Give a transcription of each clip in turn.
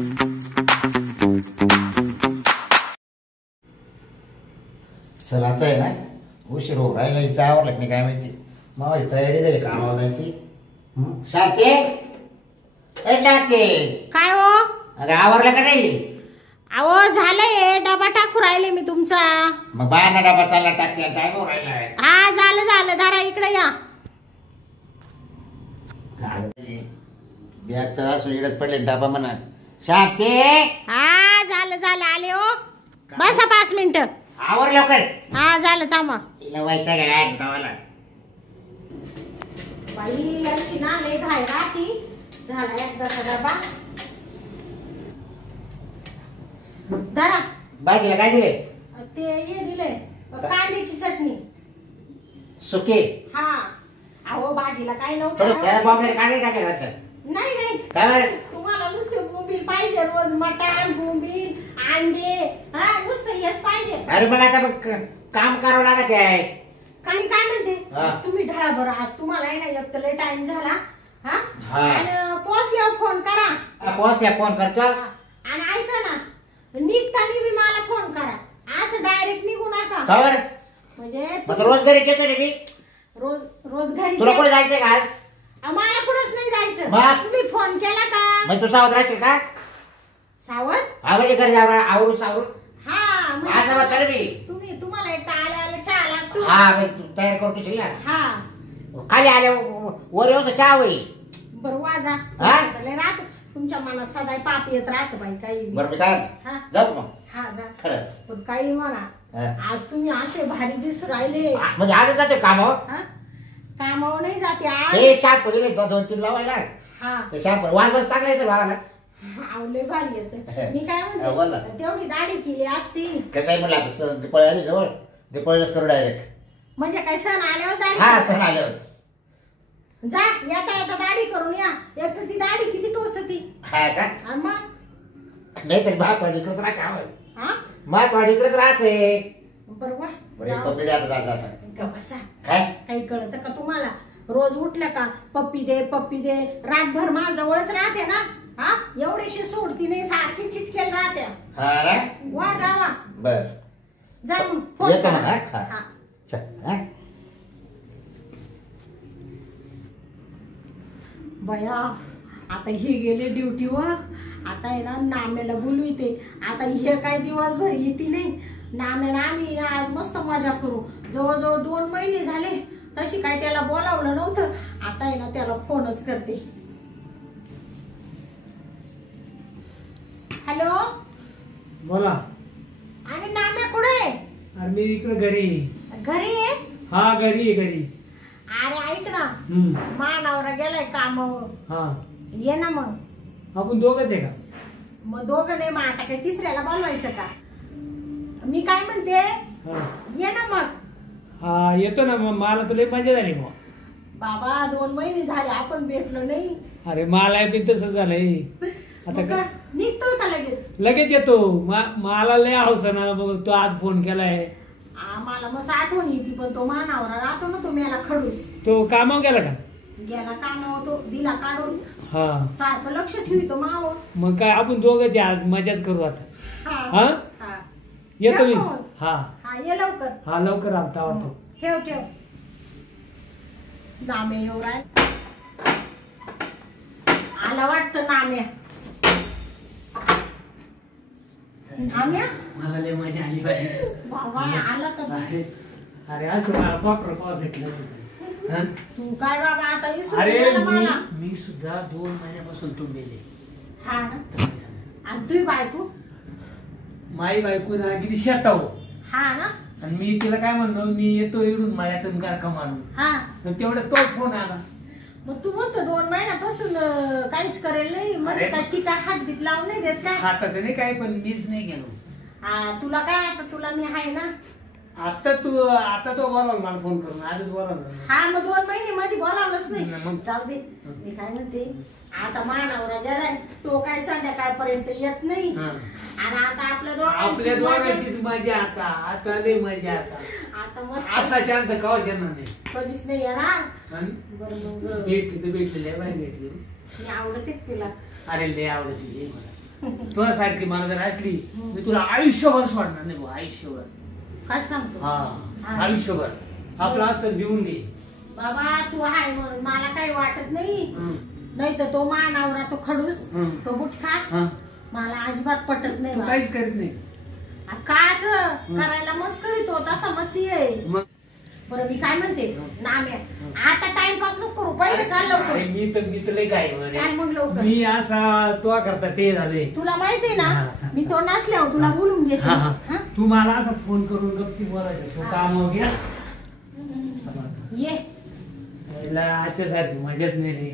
चल आता आहे ना उशीर हो राहिला हिचं आवरलं नाही काय माहिती मावाची तयारी झाली कामाला जायची. शांती ए शांती काय हो? अगं आवरलं का नाही? अहो झालंय, डबा टाकू राहिले मी तुमचा. मग बाहेर डबा चालला टाकला टाइम हो राहिलाय. हा झालं झालं, धरा इकडे या. बॅग तर असं इडच पडले डबा म्हणा. शांती हा झालं झालं, आले हो. बसा 5 मिनिटं. आवर लवकर. हा झालं, थांबा. तिला वाईटा काय गावाला बाई यांची ना लय घाई राहती. झाला एकदाचा डबा. धरा. भाजीला काय दिले? ते हे दिले कांद्याची चटणी. सुके हा. अहो भाजीला काय त्याला नव्हतं. बॉम्बे काढे टाकेल असं. नाही नाही, काय तुम्हाला नुसते बोंबील पाहिजे रोज. मटण, बोंबील, अंडे, हा नुसतं हेच पाहिजे. अरे मग आता मग काम करावं लागत आहे. काही काय म्हणते हा. तुम्ही ढळा बरं. आज तुम्हाला आहे ना एक तर लय टाइम झाला. हा हा. आणि पोहोचल्यावर फोन करा. पोहोचल्या फोन करतो. आणि ऐका ना, निघताना बी मला फोन करा. असं डायरेक्ट निघू नका. खबर म्हणजे मग रोज घरी येतो रे मी. रोज रोज घरी तुला कुठे जायचंय का आज? मला कुठंच नाही जायचं. मग? तुम्ही फोन केला का? मग तू सावध राहशील का? सावध? हा म्हणजे घरी जाऊ आवरून सावरून हा म्हणजे असं म्हणतो मी. तुम्हाला एक आले आले चहा लागतो. हा मग तू तयार करू तुझी ना. हा खाली आले वर येऊ चहा होईल. बरं वाजा. हा? लय राहत तुमच्या मनात सदाय पाप येत राहत बाई. काही बरं मी काय हा जाऊ मग. हा जा. खरंच पण काही म्हणा, हा. आज तुम्ही असे भारी दिसू राहिले. म्हणजे आजच जातो कामावर. हा कामावर नाही जाते आज. हे शाप दिले 2-3 लावायला. हा ते शाप वाज बस चांगला येतो भावाला. आवले भारी येत. मी काय हा, बोल ना. म्हणते तेवढी दाढी केली असती. कसं आहे म्हणलं आता दिपाळी आली जवळ. दिपाळीलाच करू डायरेक्ट. म्हणजे काय सण आल्यावर हा दाढी? सण आल्यावर जा येता येता दाढी करून या. एक तर ती दाढी किती टोचती. हा का? आणि मग नाही तर महात्वाडी इकडेच राहते आवाज. हा महात्वाडी इकडेच राहते. बरं वा. बरे जाऊ. पप्पी आता जाता जाता. का बसा. काय काही कळत का तुम्हाला? रोज उठलं का पप्पी दे पप्पी दे. रातभर माझ्याजवळच राहते ना. हा एवढीशी सोडती नाही, सारखी चिटकेल राहते. हा ना वा जावा. बर जा मग फोन येतो करा. मग, हा? हा. चल हा. बया आता हे गेले ड्युटीवर. आता आहे ना नाम्याला बोलविते. आता हे काय दिवसभर येते नाही. नाम्याला आम्ही ना आज मस्त मजा करू. जवळजवळ 2 महिने झाले तशी काय त्याला बोलावलं नव्हतं. आता आहे ना त्याला फोनच करते. हॅलो बोला. आणि नाम्या कुठे आहे? अरे मी इकडे घरी. घरी आहे? हा घरी घरी. अरे ऐक ना, हम्म. मानावरा गेलाय कामावर. हा ये ना मग. आपण दोघच आहे का? मग दोघं नाही, मग आता काय तिसऱ्याला बोलवायचं का? मी काय म्हणते, हा. ये ना मग. हा येतो ना. मग मला तुला मजा झाली मग. बाबा 2 महिने झाले आपण भेटलो नाही. अरे मला बी तसं झालंय. आता मग का निघतोय का लगेच? लगेच येतो. मला लय हौस ना. बघ तू आज फोन केलाय. मला मग आठवण येते, पण तो मानावरा राहतो ना तो मेला खडूस. तो कामावर गेला का? गेला कामावर, तो दिला काढून. हा सारखं लक्ष ठेवतो माव. मग काय आपण दोघच आहे आज. मजाच करू आता. हा हा हा येतो मी. ठेव मग. हा हा ये लवकर. हा लवकर आलता आवडतो. ठेव ठेव. नामे येऊ राय. आला वाटतं नाम्या. नाम्या मला लय मजा आली पाहिजे. बाबा आला का? अरे असं मला कॉपर कॉल भेटलं. हा? तू काय बाबा आता इसरून अरे गेला मला. मी सुद्धा 2 महिन्यापासून तुंबेले. हा ना. आणि तुझी बायको? माई बायको ना किती शेताव. हा ना. आणि मी तिला काय म्हणलो, मी येतो इकडून मळ्यातून गारका मारून. हा तेवढं तो फोन आला. मग तू म्हणतो 2 महिन्यापासून काहीच करेल नाही. म्हणजे अरे. काय ती काय हात बीत लावून नाही देत काय? हातात नाही काय, पण मीच नाही गेलो. हा तुला काय, आता तुला मी आहे ना. आता तो बोलावला मला फोन करून. आजच बोलावला. हा मग 2 महिने मध्ये बोलावलंच मग. नाही. जाऊ दे. मी काय म्हणते, आता मानावरा गेलाय तो काय संध्याकाळपर्यंत येत नाही. हा. आणि आता आपल्या आपल्या दोघांची दोघांचीच मजा आता. आता लय मजा आता. आता मस्त असा चान्स कवाच येणार नाही. कधीच नाही येणार. आणि बरं मग भेटली तर भेटलेली आहे. बाहेर भेटली. मी आवडते तुला. अरे लय आवडते मला. तुला सारखी मला जर असली मी तुला आयुष्यभर सोडणार नाही भाऊ, आयुष्यभर. काय सांगतो हा आयुष्यभर आपलं असं लिहून घे. बाबा तू आहे म्हणून मला काही वाटत नाही. नाही तर तो मानावरा तो खडूस तो बुटखा मला अजिबात पटत नाही. तू काहीच करीत नाही. काच करायला मस्करी तो तसा मच्छी आहे. मग बरं मी काय म्हणते नाम्या आता टाइमपास नको करू पहिले चाल लवकर. मी तर लय काय चाल मग लवकर. मी असा तो करता ते झाले. तुला माहितीये हा, ना चाल. मी तो नसल्यावर तुला बोलून घेते. हा? तू मला असं फोन करून गपची बोलायचं तू काम घ्या. ये आजच्या सारखी मजाच नाही रे.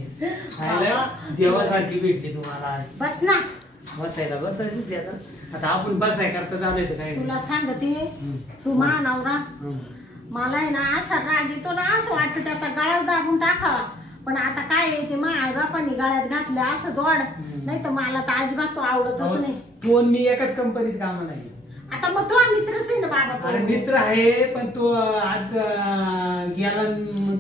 देवासारखी भेटली तुम्हाला. बस ना बसायला आता आपण बसाय करता झालंय तर काय. तुला सांगते तू मानावरा मला आहे ना असा राग येतो ना असं वाटतं त्याचा गळ्यात दाबून टाकावा. पण आता काय आहे ते माझ्या आई बापांनी गळ्यात घातलं असं दोड. नाही तर मला तर अजिबात तो आवडतच नाही. तू मी एकाच कंपनीत कामाला आहे. आता मग तो मित्रच आहे ना बाबा. अरे मित्र आहे पण तो आज गेला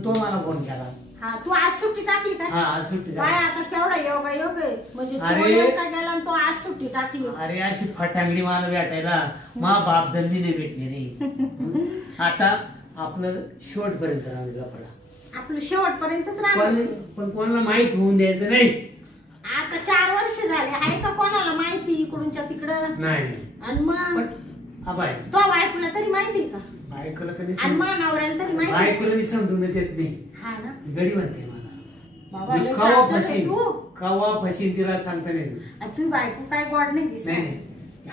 तो मला फोन केला. हा तू आज सुट्टी टाकली का? हा आज सुट्टी काय आता केवढा योगा योग आहे म्हणजे तो अरे. नेमका गेला आणि तो आज सुट्टी टाकली. अरे अशी फटांगडी मला भेटायला मा बाप जल्दी नाही भेटली रे. आता आपलं शेवटपर्यंत राहिला पडा. आपलं शेवटपर्यंतच राहणार. पण कोणाला माहित होऊन द्यायचं नाही. आता 4 वर्ष झाले आहे का कोणाला माहिती इकडूनच्या तिकडं. नाही आणि मग अबाय तो बायकोला तरी माहिती का? बायकोला कधी आणि मग नवऱ्याला तरी माहिती. बायकोला मी समजून येत नाही. हा ना गडी म्हणते मला. बाबा मी लय कवा चालतं रे फसीन तू. कवा फसीन तिला सांगता नाही. आणि तू बायको काय गोड नाही दिसत. नाही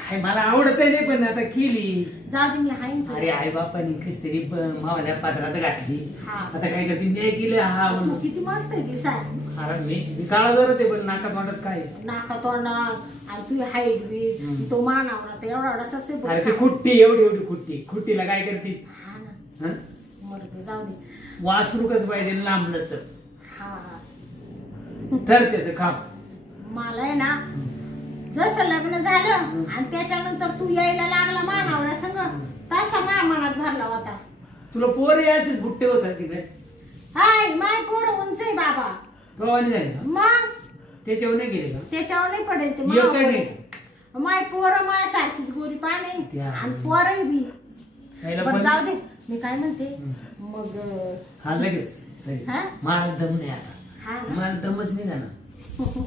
हाय मला आवडत नाही पण आता केली. जाऊ दे मी हाय ना अरे आई बापानी कस तरी मावाल्या पात्रात घातली. हा. आता काय करते न्याय केलं हा तू म्हणून. किती मस्त आहे दिसाय. अरे मी काळा जरत आहे पण नाका तोंडात काय. नाका तोंडात आणि तू हाईट बी तो मानावरा तर एवढा एवढासाच आहे अरे बघ. ती खुट्टी एवढी खुट्टीला काय करते. हा ना हं? मरते जाऊ दे. वासरूकच पाहिजे लांबलच हा तर त्याचं काम. मला आहे ना जसं लग्न झालं आणि त्याच्यानंतर तू यायला लागला मानावरा संग तसा माझ्या मनात भरला होता. तुला पोर यायचे बुट्टे होता तिकडे. हाय माय पोर उंच आहे बाबा. गवानी झाली का मग त्याच्यावर नाही गेले का. त्याच्यावर नाही पडेल ते येऊ काय नाही. माय पोर माय सारखीच गोरी पाणी त्या. आणि पोरही बी. यायला पण पण जाऊ दे मी काय म्हणते मग हा लगेच हा? मला दम नाही आता. हा ना. मला दमच नाही ना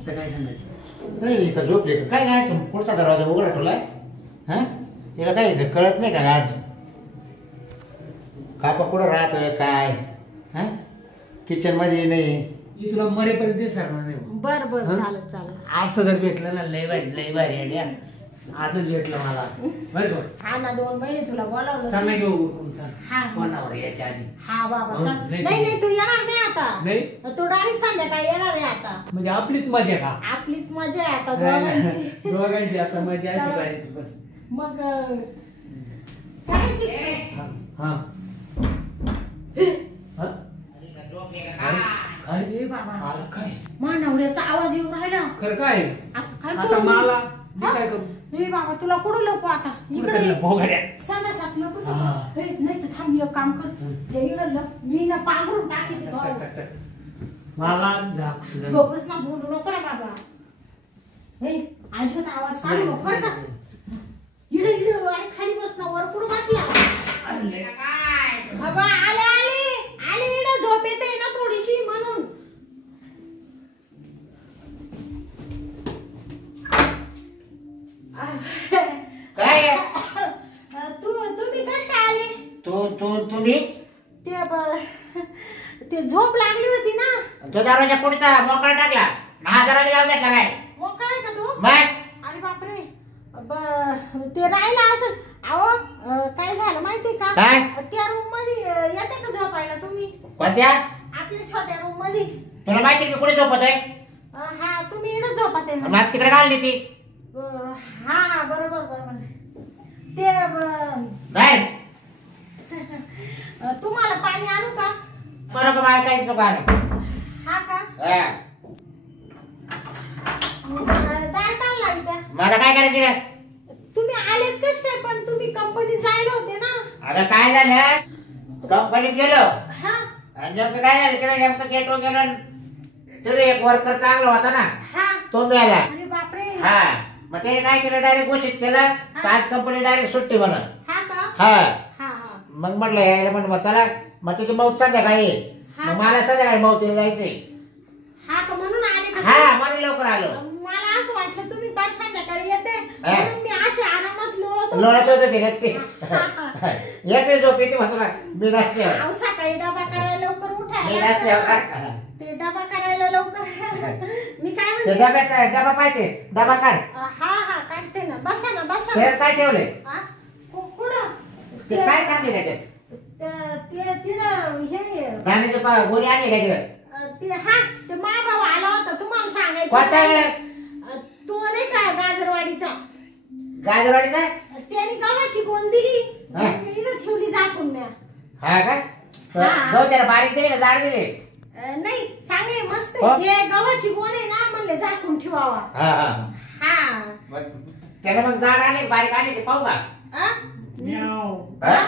तर काय सांगायचं. नाही का झोपले का काय गाड पुढचा दरवाजा उघडा ठेवलाय. हा तिला काही कळत नाही का गाड कापा कुठं राहतोय काय. हा किचन मध्ये नाही. मी तुला मरेपर्यंत सरणार नाही. बर बर हा? चालत चालत. असं जर भेटलं ना लय भारी अड्या. आजच भेटलं मला बरं का. हा ना 2 महिने तुला बोलावलं. चांगला घेऊ हा. कोणावर याच्या आधी. हा बाबा हो, चल. नाही, नाही नाही तू येणार नाही आता. नाही तू डायरेक्ट संध्याकाळी येणार आहे आता. म्हणजे आपलीच मजा का. आपलीच मजा आहे आता दोघांची. दोघांची आता मजा अशी पाहिजे बस. मग करायची. हा हा? अरे बाबा आला काय मानवऱ्याचा आवाज येऊन राहिला. खरं काय. आता काय आता करू मी? मला मी हा? काय करू. ए बाबा तुला कुठं लपू आता इकडे ये. भोगाड्या. सणासात लपू नको. हा. ए, नाही तर थांब एक काम कर ये इकडं लप. मी ना पांघरून टाकीते गावात. मला झाक गप्पच ना बोलू नको रे बाबा. ए अजिबात आवाज काढू नको बरं का. इकडे इकडे अरे खाली बस ना वर कुठं बसला. बाबा आले आले आले इकडे झोप येते ना थोडीशी म्हणून. काय तुम्ही कश काय आले. तुम्ही ते झोप लागली होती ना. तो दरवाजा पुढचा मोकळा टाकला. हा दरवाजा लावून घेतला काय मोकळा आहे का तो. मग अरे बापरे ते राहिला असं. अहो काय झालं माहितीये का. काय? त्या रूम मध्ये येते का झोपायला तुम्ही. कोणत्या आपल्या छोट्या रूम मध्ये. तुला माहिती मी कुठे झोपतोय. हा तुम्ही इकडे झोपत आहे ना. मग तिकडे घालली ती. हा हा बरोबर बरोबर. ते नाही तुम्हाला पाणी आणू का. बरोबर मला काहीच नको आलं. हा का दार टाळ लावत्या. मला काय करायचं रे? तुम्ही आलेच कस काय पण तुम्ही कंपनीत जायला होते ना. आता काय झालं कंपनीत गेलो हा आणि नेमकं काय झालं तिकडे नेमकं गेटवर गेलो. तरी एक वर्कर चांगला होता ना हा. तो मिळाला. अरे बापरे. हा मग त्याने काय केलं डायरेक्ट घोषित केलं आज कंपनी डायरेक्ट सुट्टी म्हणा. हा का? हा हा हा मग म्हटलं यायला म्हणलं मग चला मग त्याची मौत संध्याकाळी आहे. मग मला संध्याकाळी मौतीला जायचंय. हा का म्हणून आले का? हा म्हणून लवकर आलो. मला असं वाटलं तुम्ही पार संध्याकाळी येते म्हणून मी अशी आरामात लोळत लोळत होते ते येते झोप येते म्हटलं मी नसल्यावर. अहो सकाळी डबा करायला लवकर मी उठायला नसल्यावर ते डबा करायला लवकर मी काय ते म्हणते डब्यात डबा पाहिजे डबा काढ. हा हा काढते ना बसा ना बसा त्यात काय ठेवले हा? कुठं ते काय टाकले त्याच्यात ते तिथं हे धान्याचे गोणी आणले का तिकडे. ते हा ते भाऊ आला होता तुम्हाला सांगायचं कोणता? तो नाही का गाजरवाडीचा गाजरवाडीचा. त्याने गव्हाची गोंद दिली हा. मी इकडं ठेवली झाकून म्या हा का हा. गहू त्याला बारीक दिले का जाड दिले. नाही चांगले मस्त हो? हे गव्हाची गोण आहे ना म्हणले झाकून ठेवावा हा हा हा मग त्याला मग जाड आणले बारीक आणले ते पाहू का. आ? हा?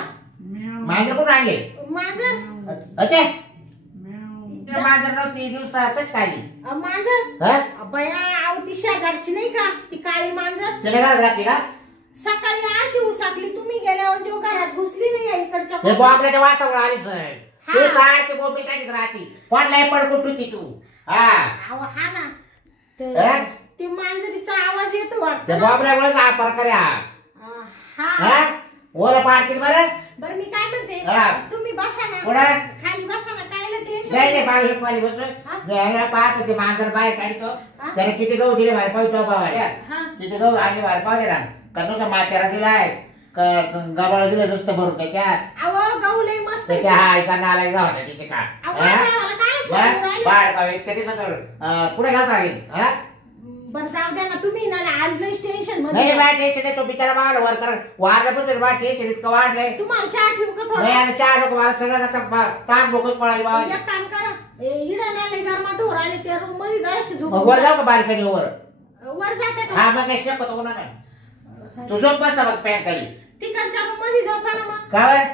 मांजर कुठं आणले. मांजर अच्छा मांजर नव्हती दिवसातच खाली. मांजर हा बया आव ती शेजारची नाही का ती काळी मांजर त्याला घरात घातली का. सकाळी अशी उसाकली तुम्ही गेल्यावर जेव्हा घरात घुसली नाही या इकडच्या हे बोकड्याच्या वासावर आली सर. हा. तू सारखी बोबडी टाकीत राहती कोणलाही पडकुट होती तू. हा अहो हा ना हा? ते मांजरीचा आवाज येतो त्या वाटतं ना. बोबड्यामुळेच हा प्रकारे हा. हा हा ओला पाडतील बरं. बरं मी काय म्हणते हा. तुम्ही बसा ना कुठं? खाली बसा ना कायला टेन्शन नाही नाही बाजू खाली बसून हा? यायला पाहत होते मांजर बाहेर काढतो. हा? त्याला किती गहू दिले बाहेर पाहतो बाबा हा. किती गहू आणि बाहेर पाहू ना करणूचा माथ्याला दिलाय गबाळ दिलं नुसतं भरून त्याच्यात अहो गहू लय मस्त त्याच्या आईचा नाला जाऊ तिचे का अहो, मला काय सांगू राहिले? बाळ पावे कधी सगळं पुढे घालता येईल. बरं जाऊ द्या ना तुम्ही ना आज लय टेन्शन नाही मध्ये बा टेन्शन नाही तो बिचारा मला वर कर वाढल्यापासून बा टेन्शन इतकं वाढलंय. तुम्हाला चहा ठेवू का नाही थोडा आता चार लोक मला सगळं आता ताक बोकच पडायला बाबा. एक काम करा इडा नाही गरमा ढोर आले त्या रूम मध्ये जराशी मग झोप वर जाऊ का बाल्कनी वर. वर जाते का हा मग काही शकत होणार नाही. तू झोप बसता मग पॅन खाली तिकडच्या रूम मध्ये झोपा ना मग का बर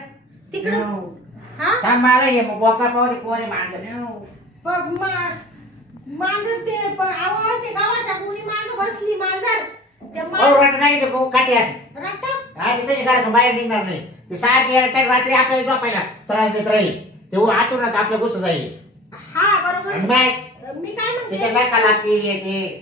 तिकडच हा थांब मला ये मग बोका पाहू कोणी मांडलं. मांजर ते अहो ते गावाच्या कोणी माग बसली मांजर ते हो रट नाही ते भाऊ काट्यात रट्टा आज त्याच्या घरातून बाहेर निघणार नाही. ते सारखे येतात रात्री आपल्याला झोपायला त्रास देत राहील. ते आतून आपल्या गुच्छ जाईल. हा बरोबर आणि बाय मी काय त्याच्या म्हणते नाका लागतील येते.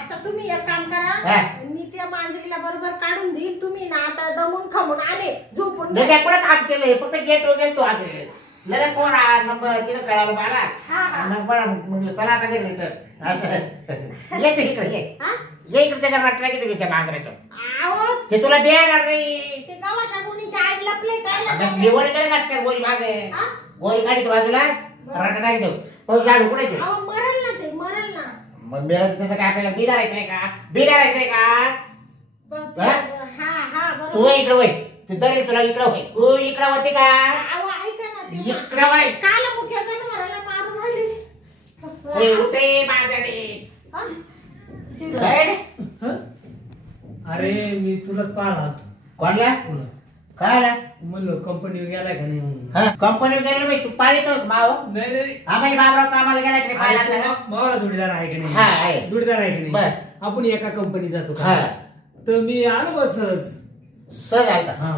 आता तुम्ही एक काम करा हा. मी त्या मांजरीला बरोबर काढून देईल तुम्ही ना आता दमून खमून आले झोपून घ्या. नाही कुठं काम केलंय फक्त गेट वर गेलतो आधी लगे कोण नंबर तिने कळालं मला हा. नंबर म्हणलं चला आता घरी रिटर्न असं येते इकडे ये हा? ये इकडे त्याच्या वाटला की तुम्ही त्या मांजराच्या अहो ते तुला बियाणार नाही. ते गावाच्या कोणीच्या आड लपले काय आता लपले? निवड केलं का काय गोळी मागे हा? गोळी काढी बाजूला रटा टाकी देऊ तो झाडू कुठे देऊ. अहो मरल ना ते मरल ना मग मिळत त्याचं काय आपल्याला बिगारायचंय का बिगारायचंय का. हा हा तू बरोबर इकडे वय तू तरी तुला इकडं होय तू इकडं होती का अहो ऐका ना ते इकडं वय काल मुख्या जनावराला मारून ए, राहिले उठे मांजरे. हा? काय? अरे मी तुलाच पाहिला होतो. कोणला तुला काय आला? म्हणलं कंपनीवर गेलाय का नाही म्हणून. हा कंपनी गेलो बाई तू पाळीत होत माव नाही नाही आम्हाला बाबराव कामाला गेला की नाही पाहिला अरे का? तो मावळा जोडीदार आहे की हा, आहे. नाही जोडीदार आहे की बर. नाही आपण एका कंपनी जातो हा. का तर मी आलो बसच सहज आलता. हा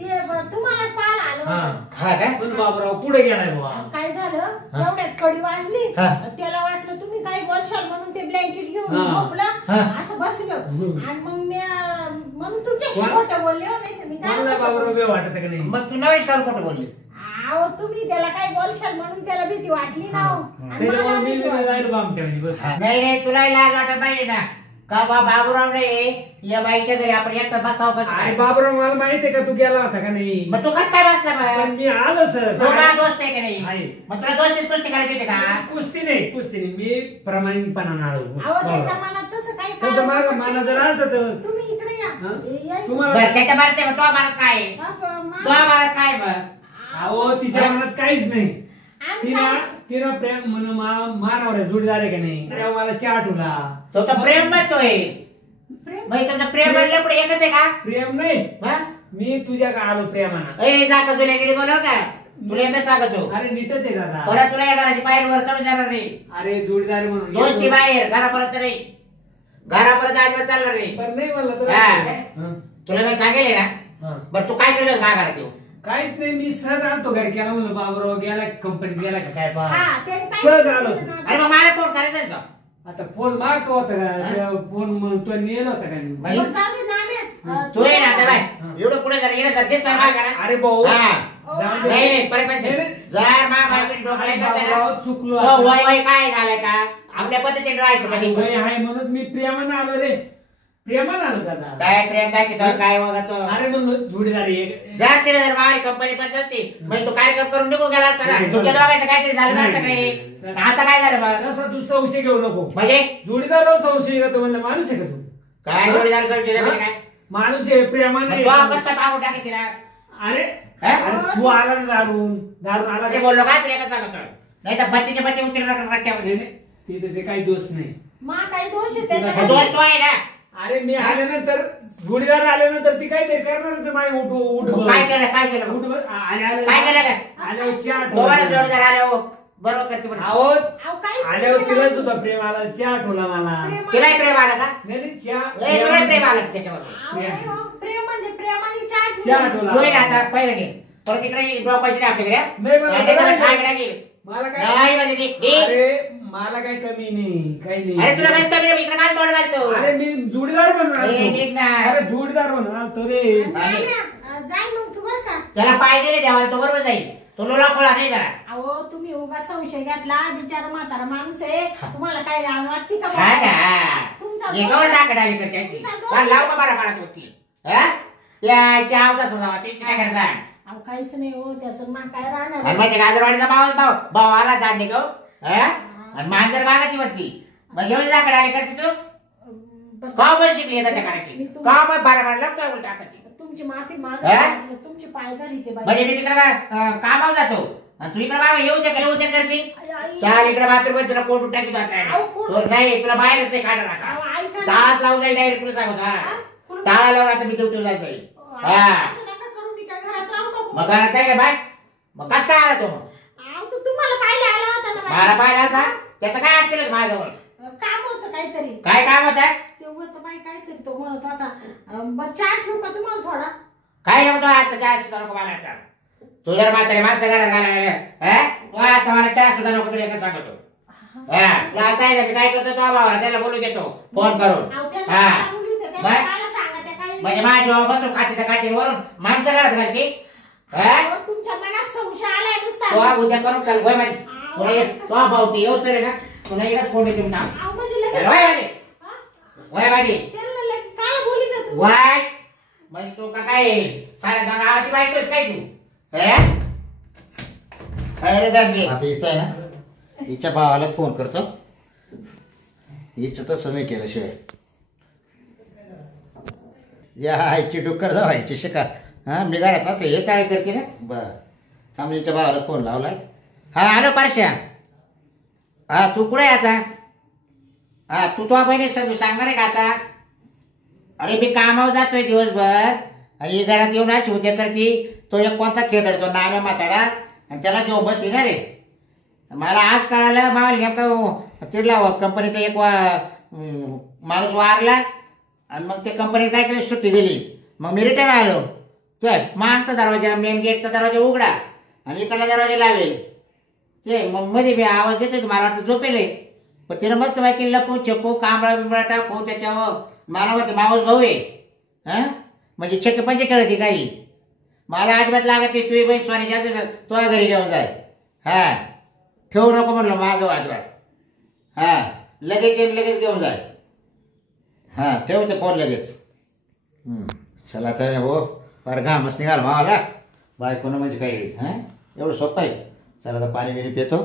ते तुम्हालाच पाहायला आलो हा होतो. हा काय पण बाबराव पुढे गेलाय बाबा. काय झालं एवढ्यात कडी वाजली हा. त्याला वाटलं तुम्ही काय बोलशाल म्हणून ते ब्लँकेट घेऊन हा. झोपलं हा. असं बसलं आणि मग मी म्हणून तुमच्याशी कोण? खोटं बोलले हो नाही तर मी काय मला बाबराव म्हणत बे वाटत का नाही. मग तू नवेश काल खोटं बोलली. अहो तुम्ही त्याला काय बोलशाल म्हणून त्याला भीती वाटली ना हो. आणि त्याच्यामुळे मला मी भीती वाटली. राहिलो बामट्या म्हणजे बस. नाही नाही तुला लाज वाटत पाहिजे ना का बाबूराव नाही या बाईच्या घरी आपण एकटा बसावं अरे कसं. बाबराव मला माहितीये का तू गेला होता का नाही. मग तू कसं काय बसला पण मग मी आलो सर. तो माझा दोस्त आहे की नाही आहे. मग तुला दोस्तीच कुस्ती करायची होती का. कुस्ती नाही मी प्रामाणिकपणानं आलो. अहो त्याच्या बाबराव. मनात तसं काही तसं कारण माझं नव्हतं. मनात जर असतं तर तुम्ही इकडे या हा? या. तुम्हाला बरं त्याच्या मारते तो आम्हाला काय हा, तो आम्हाला काय मग अहो तिच्या मनात काहीच नाही. आम्ही तिला काय- तिला प्रेम म्हणून मानावर जोडीदार आहे का नाही तेव्हा मला चहा ठेवला. तो तर प्रेम म्हणतोय प्रेम मग तुमचं प्रेम म्हणलं पुढे एकच आहे का. प्रेम नाही हा? मी तुझ्या का आलो प्रेमाना. ए जाता तुला इकडे बोलव का तुला एकच सांगतो अरे नीटच आहे दादा. परत तुला या घराची बाहेर वर चढून जाणार नाही. अरे जोडीदार म्हणून दोस्ती बाहेर घरापर्यंत नाही घरापर्यंत अजिबात चालणार नाही. बरं नाही म्हणलं तर हा. हं. तुला मी सांगेल ना. हा. बरं तू काय केलं माझ्या घरात येऊ? काहीच नाही, मी सहज आणतो घरी. केला म्हणलं बाबराव गेला कंपनीत गेला का काय पहा. हा, त्याने काय सहज केलं आलो. ना? अरे मग मला फोन करायचा आहे का? आता फोन मार्क होता का फोन तो नेला होता का बाई, बरं, जाऊ दे ना, तू ये ना आता बाय. हा. एवढं पुढे जरा येणं गरजेचं आहे माझ्या घरात. अरे भाऊ हा. जाऊन दे. नाही नाही परत नाही, नाही. जर माझ्या अरे बाबराव चुकलो हो आता. वय वय काय झालंय का आपल्या पद्धतीने राहायचं कधी वय आहे म्हणून मी प्रेमानं आलो रे. प्रेमानं आलो दादा. काय प्रेम काय किती काय बघतो. अरे म्हणलं जोडीदार एक जर तिने जर माझी कंपनी पण नसती म्हणजे तू कार्यक्रम करून निघून गेला असता ना. नाही, तुमच्या नाही. दोघांचं काहीतरी झालं नसतं नाही, नाही. नाही. आता काय झालं मग तसा तू संशय घेऊ नको. म्हणजे जोडीदारावर संशय घेतो म्हणलं माणूस आहे का तू? काय जोडीदार समजले म्हणजे काय माणूस आहे प्रेमाने. तू आपण कसं पाहून टाकी तिला अरे हा? अरे तू आला ना दारून आला ते का? बोललो काय तुला कसं सांगतो नाही तर बच्चीचे बच्चे उतरले रट्ट्यामध्ये ते त्याचे काही दोष नाही. मा काही दोष आहे मग त्याच्यामध्ये? दोष तो आहे ना. अरे मी आल्यानंतर जोडीदार आल्यानंतर ती काहीतरी करणार तर माझी उठ उठ मग काय केलं काय केलं उठ मग? बर. काय केलं काय? आल्यावर चहा दोघांना आठवला. जोडीदार आले हो बरोबर करते पण आहोत अहो, काहीच नाही आल्यावर केलं तिलाच आम्ही. होता प्रेम आला. चहा आठवला मला. प्रेम- तुलाही प्रेम आलं का नाही नाही, ए, तुलाही प्रेम चहा आलं का त्याच्यावर अहो, नाही हो, प्रेम म्हणजे प्रेमाने चाट चहा आठवला. तू ये ना आता पहिलं नाही परत इकडे डोकायची नाही आपल्याकडे नाही मला आपल्याकडे नाही. काय करायची? मला काय नाही म्हणजे नाही. अरे मला काही कमी नाही काही अरे तुला नाही. काहीच कमी नाही, इकडे काय तोड घालतो अरे मी जोडीदार बनणार ए, निघ ना. अरे जोडीदार बनणार तो रे. जाईल मग तू बर का. त्याला पाय दिले द्यावा तो बरोबर जाईल तो लोला खोळा नाही जरा अहो तुम्ही उगा संशय घेतला बिचारा म्हातारा माणूस आहे तुम्हाला काय लाज वाटते का हा ना तुमचा हे दोष- गवत दाखडाली कर त्याची तुमचा दोष- मला लाव का बारा बारात होती हा याच्या आवता सुद्धा तुझी काय करायचं अहो काहीच नाही हो त्याचं मा काय राहणार आणि माझ्या गाजरवाडीचा भाव भाव आला दांडे गाव आणि मांजर मागाची होती मग घेऊन दाखडाली करते तू बरं, का पण शिकली येतात त्या करायची का पण बारा बारा लागतोय उलट आता तुमची माफी माग हा? तुमची पायदारी ते म्हणजे मी तिकडे कामावर जातो आणि तू इकडे बाबा येऊ दे करशील चाल इकडे बाथरूम तुला कोट टाकी अहो, कोट- नाही तुला बाहेरच नाही काढणार अहो, आता ऐका ना. तास लावून जाईल डायरेक्ट तुला सांगतो हा? हा कुठं- टाळा लावून आता मी ड्युटी जायचं हा असं नका करू मी काय घरात राहू का मग घरात काय बाय मग कस काय आला तो मग अहो तो तुम्हाला पाहिलं आला होता ना मला बाई. पाहिला का त्याचं काय अडचण माझ्याजवळ काम होतं काहीतरी काय काम होत ते होतं बाई काहीतरी तो म्हणत होता बरं चहा ठेवू का तुम्हाला थोडा काय नव्हतं आता चहा सुद्धा नको मला आता तू जर म्हातारे माणसं घरात घालायला तू आता मला चहा सुद्धा नको तुला एकच सांगतो हा तुला आता आहे ना मी काय करतो तो भावाला त्याला बोलू देतो फोन करून अहो, त्याला हा काय बोलू होते, त्याला बाय. मला सांगा त्या काही म्हणजे माझ्या जेव्हा बसतो खाते खाते वरून माणसं घरात घालते हा अहो, तुमच्या मनात संशय आलाय तो नुसता उद्या करून चाल वय माझी तुला तो भावती येऊ तर ना तुला एकच फोन येते म्हणा अहो, म्हणजे लगेच वय माझी हा? वय माझी त्यांना लगेच काय बोली का तू वाय म्हणजे तू का काय साऱ्या गावाची बायको आहे काय तू अरे दादी आता हिचं आहे ना हिच्या भावालाच फोन करतो हिचं तसं नाही केल्याशिवाय या आईची डुक्कर जाऊ आईची शिका हां मी घरात असं हे काय करते ना बरं थांब हिच्या भावाला फोन लावलाय हा हॅलो पारश्या हा तू कुठे आहे आता हा तू तो बहिणी सांगणार आहे का आता अरे मी कामावर जातोय दिवसभर आणि ही घरात येऊन अशी उद्या करती तो एक कोणता खेळतो नाव्या माताडा आणि त्याला घेऊन बसली ना रे मला आज कळालं मला नेमका तिथला कंपनीचा एक माणूस वारला आणि मग ते कंपनीत काय केलं सुट्टी दिली मग मी रिटर्न आलो काय मागचा दरवाजा मेन गेटचा दरवाजा उघडा आणि इकडला दरवाजा लावेल ते मग मध्ये मी आवाज देतोय मला वाटतं झोपेले पण तिनं मस्त बाकी लपू चपू कांबळा बिंबळा टाकू त्याच्यावर मला वाटतं मावस भाऊ आहे हां म्हणजे छक्के पंचे खेळते काही मला अजिबात लागत नाही तुझी बाई स्वानी जायचं तुझ्या घरी जाऊन जाय हां ठेवू नको म्हणलं माझं अजिबात हां लगेच लगेच घेऊन जाय हां ठेवते फोन लगेच चला तर हो फार घामच निघाल मावाला बायकोनं म्हणजे काही हां एवढं सोपं आहे चला तर पाणी बिणी पितो